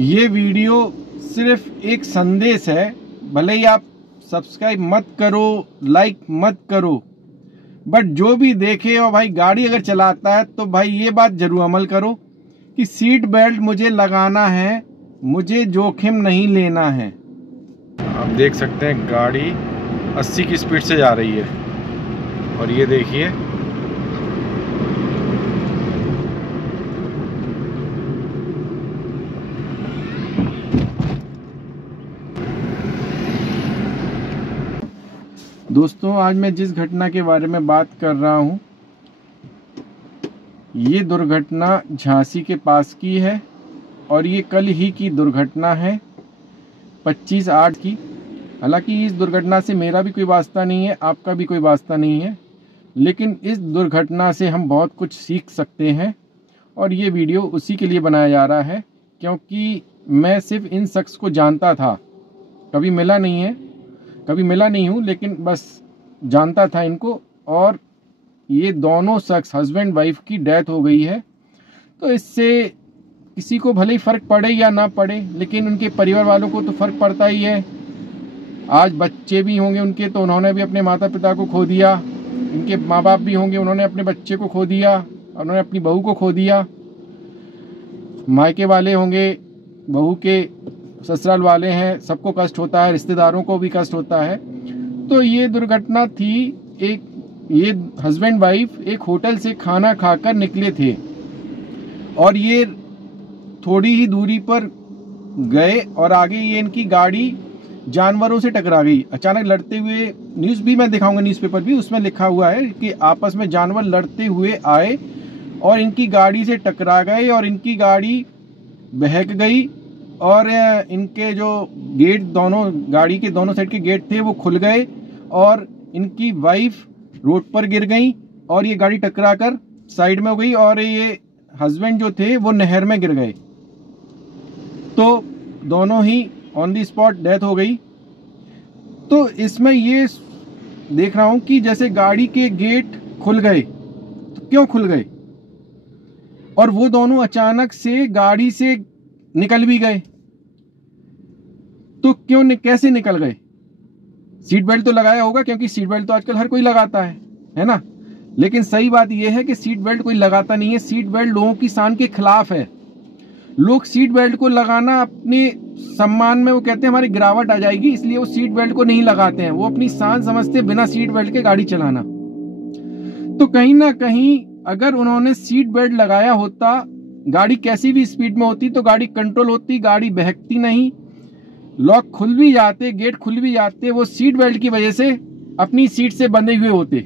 ये वीडियो सिर्फ एक संदेश है, भले ही आप सब्सक्राइब मत करो, लाइक मत करो, बट जो भी देखे और भाई गाड़ी अगर चलाता है तो भाई ये बात जरूर अमल करो कि सीट बेल्ट मुझे लगाना है, मुझे जोखिम नहीं लेना है। आप देख सकते हैं गाड़ी 80 की स्पीड से जा रही है और ये देखिए दोस्तों, आज मैं जिस घटना के बारे में बात कर रहा हूँ, ये दुर्घटना झांसी के पास की है और ये कल ही की दुर्घटना है 25/8 की। हालांकि इस दुर्घटना से मेरा भी कोई वास्ता नहीं है, आपका भी कोई वास्ता नहीं है, लेकिन इस दुर्घटना से हम बहुत कुछ सीख सकते हैं और ये वीडियो उसी के लिए बनाया जा रहा है क्योंकि मैं सिर्फ इन शख्स को जानता था, कभी मिला नहीं हूँ, लेकिन बस जानता था इनको। और ये दोनों शख्स हस्बैंड वाइफ की डेथ हो गई है, तो इससे किसी को भले ही फ़र्क पड़े या ना पड़े, लेकिन उनके परिवार वालों को तो फ़र्क पड़ता ही है। आज बच्चे भी होंगे उनके, तो उन्होंने भी अपने माता पिता को खो दिया, इनके माँ बाप भी होंगे, उन्होंने अपने बच्चे को खो दिया, उन्होंने अपनी बहू को खो दिया, मायके वाले होंगे, बहू के ससुराल वाले हैं, सबको कष्ट होता है, रिश्तेदारों को भी कष्ट होता है। तो ये दुर्घटना थी, ये हस्बैंड वाइफ एक होटल से खाना खाकर निकले थे और ये थोड़ी ही दूरी पर गए और आगे ये इनकी गाड़ी जानवरों से टकरा गई। अचानक लड़ते हुए, न्यूज़ भी मैं दिखाऊंगा, न्यूज़पेपर भी, उसमें लिखा हुआ है कि आपस में जानवर लड़ते हुए आए और इनकी गाड़ी से टकरा गए और इनकी गाड़ी बहक गई और इनके जो गेट, दोनों गाड़ी के दोनों साइड के गेट थे वो खुल गए और इनकी वाइफ रोड पर गिर गई और ये गाड़ी टकरा कर साइड में हो गई और ये हस्बैंड जो थे वो नहर में गिर गए। तो दोनों ही ऑन दी स्पॉट डेथ हो गई। तो इसमें ये देख रहा हूँ कि जैसे गाड़ी के गेट खुल गए, तो क्यों खुल गए, और वो दोनों अचानक से गाड़ी से निकल भी गए, तो कैसे निकल गए? सीट बेल्ट तो लगाया होगा, क्योंकि सीट बेल्ट तो आजकल हर कोई लगाता है ना। लेकिन सही बात यह है कि सीट बेल्ट कोई लगाता नहीं है। सीट बेल्ट लोगों की शान के खिलाफ है। लोग सीट बेल्ट को लगाना अपने सम्मान में, वो कहते हैं हमारी गिरावट आ जाएगी, इसलिए वो सीट बेल्ट को नहीं लगाते हैं। वो अपनी शान समझते हैं बिना सीट बेल्ट के गाड़ी चलाना। तो कहीं ना कहीं अगर उन्होंने सीट बेल्ट लगाया होता, गाड़ी कैसी भी स्पीड में होती तो गाड़ी कंट्रोल होती, गाड़ी बहकती नहीं, लॉक खुल भी जाते, गेट खुल भी जाते, वो सीट बेल्ट की वजह से अपनी सीट से बंधे हुए होते।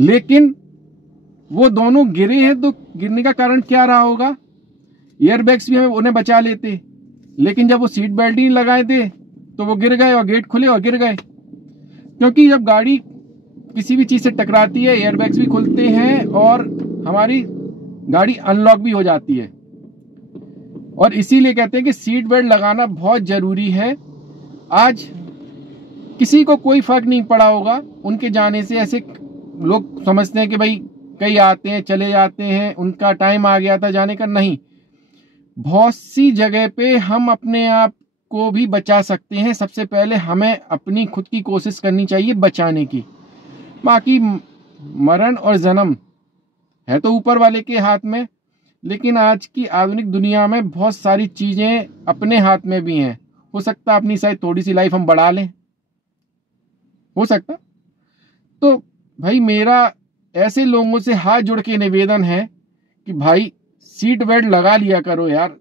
लेकिन वो दोनों गिरे हैं, तो गिरने का कारण क्या रहा होगा? एयरबैग्स भी हमें उन्हें बचा लेते, लेकिन जब वो सीट बेल्ट ही लगाए थे तो वो गिर गए और गेट खुले और गिर गए। क्योंकि जब गाड़ी किसी भी चीज से टकराती है, एयरबैग्स भी खुलते हैं और हमारी गाड़ी अनलॉक भी हो जाती है। और इसीलिए कहते हैं कि सीट बेल्ट लगाना बहुत जरूरी है। आज किसी को कोई फर्क नहीं पड़ा होगा उनके जाने से। ऐसे लोग समझते हैं कि भाई कई आते हैं चले जाते हैं, उनका टाइम आ गया था जाने का। नहीं, बहुत सी जगह पे हम अपने आप को भी बचा सकते हैं। सबसे पहले हमें अपनी खुद की कोशिश करनी चाहिए बचाने की। बाकी मरण और जन्म है तो ऊपर वाले के हाथ में, लेकिन आज की आधुनिक दुनिया में बहुत सारी चीजें अपने हाथ में भी हैं। हो सकता है अपनी शायद थोड़ी सी लाइफ हम बढ़ा लें, हो सकता। तो भाई मेरा ऐसे लोगों से हाथ जोड़ के निवेदन है कि भाई सीट बेल्ट लगा लिया करो यार।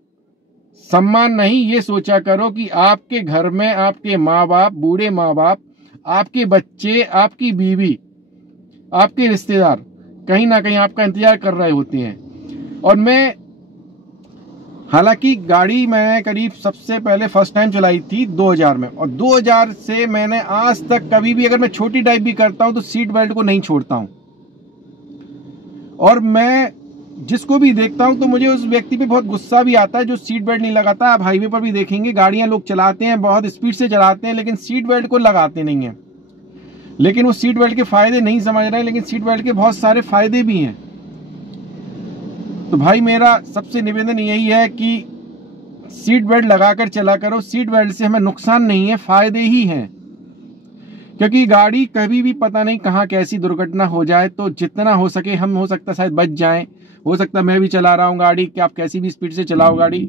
सम्मान नहीं, ये सोचा करो कि आपके घर में आपके माँ बाप, बूढ़े माँ बाप, आपके बच्चे, आपकी बीवी, आपके रिश्तेदार कहीं ना कहीं आपका इंतजार कर रहे होते हैं। और मैं, हालांकि गाड़ी मैं करीब सबसे पहले फर्स्ट टाइम चलाई थी 2000 में, और 2000 से मैंने आज तक कभी भी, अगर मैं छोटी ड्राइव भी करता हूं तो सीट बेल्ट को नहीं छोड़ता हूं। और मैं जिसको भी देखता हूं तो मुझे उस व्यक्ति पे बहुत गुस्सा भी आता है जो सीट बेल्ट नहीं लगाता। आप हाईवे पर भी देखेंगे गाड़ियां लोग चलाते हैं, बहुत स्पीड से चलाते हैं, लेकिन सीट बेल्ट को लगाते नहीं है। लेकिन वो सीट बेल्ट के फायदे नहीं समझ रहे हैं, लेकिन सीट बेल्ट के बहुत सारे फायदे भी हैं। तो भाई मेरा सबसे निवेदन यही है कि सीट बेल्ट लगाकर चला करो। सीट बेल्ट से हमें नुकसान नहीं है, फायदे ही हैं, क्योंकि गाड़ी कभी भी पता नहीं कहाँ कैसी दुर्घटना हो जाए। तो जितना हो सके हम, हो सकता शायद बच जाएं, हो सकता मैं भी चला रहा हूँ गाड़ी कि आप कैसी भी स्पीड से चलाओ, गाड़ी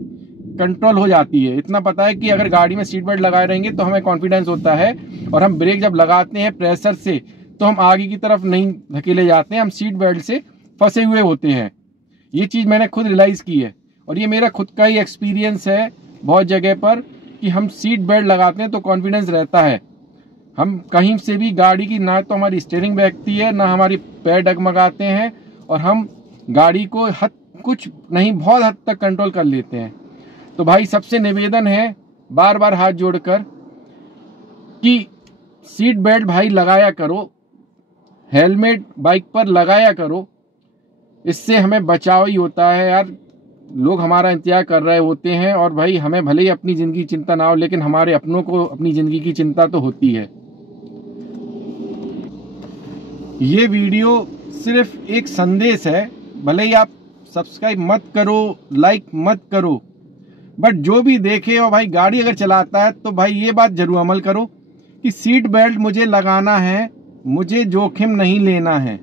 कंट्रोल हो जाती है। इतना पता है कि अगर गाड़ी में सीट बेल्ट लगाए रहेंगे तो हमें कॉन्फिडेंस होता है, और हम ब्रेक जब लगाते हैं प्रेशर से तो हम आगे की तरफ नहीं धकेले जाते हैं, हम सीट बेल्ट से फंसे हुए होते हैं। ये चीज़ मैंने खुद रियलाइज़ की है, और ये मेरा खुद का ही एक्सपीरियंस है बहुत जगह पर कि हम सीट बेल्ट लगाते हैं तो कॉन्फिडेंस रहता है। हम कहीं से भी गाड़ी की ना तो हमारी स्टीयरिंग बहकती है, ना हमारी पैर डगमगाते हैं, और हम गाड़ी को कुछ नहीं बहुत हद तक कंट्रोल कर लेते हैं। तो भाई सबसे निवेदन है बार बार हाथ जोड़कर कि सीट बेल्ट भाई लगाया करो, हेलमेट बाइक पर लगाया करो, इससे हमें बचाव ही होता है यार। लोग हमारा इंतजार कर रहे होते हैं, और भाई हमें भले ही अपनी ज़िंदगी की चिंता ना हो, लेकिन हमारे अपनों को अपनी ज़िंदगी की चिंता तो होती है। ये वीडियो सिर्फ एक संदेश है, भले ही आप सब्सक्राइब मत करो, लाइक मत करो, बट जो भी देखे और भाई गाड़ी अगर चलाता है तो भाई ये बात जरूर अमल करो कि सीट बेल्ट मुझे लगाना है, मुझे जोखिम नहीं लेना है।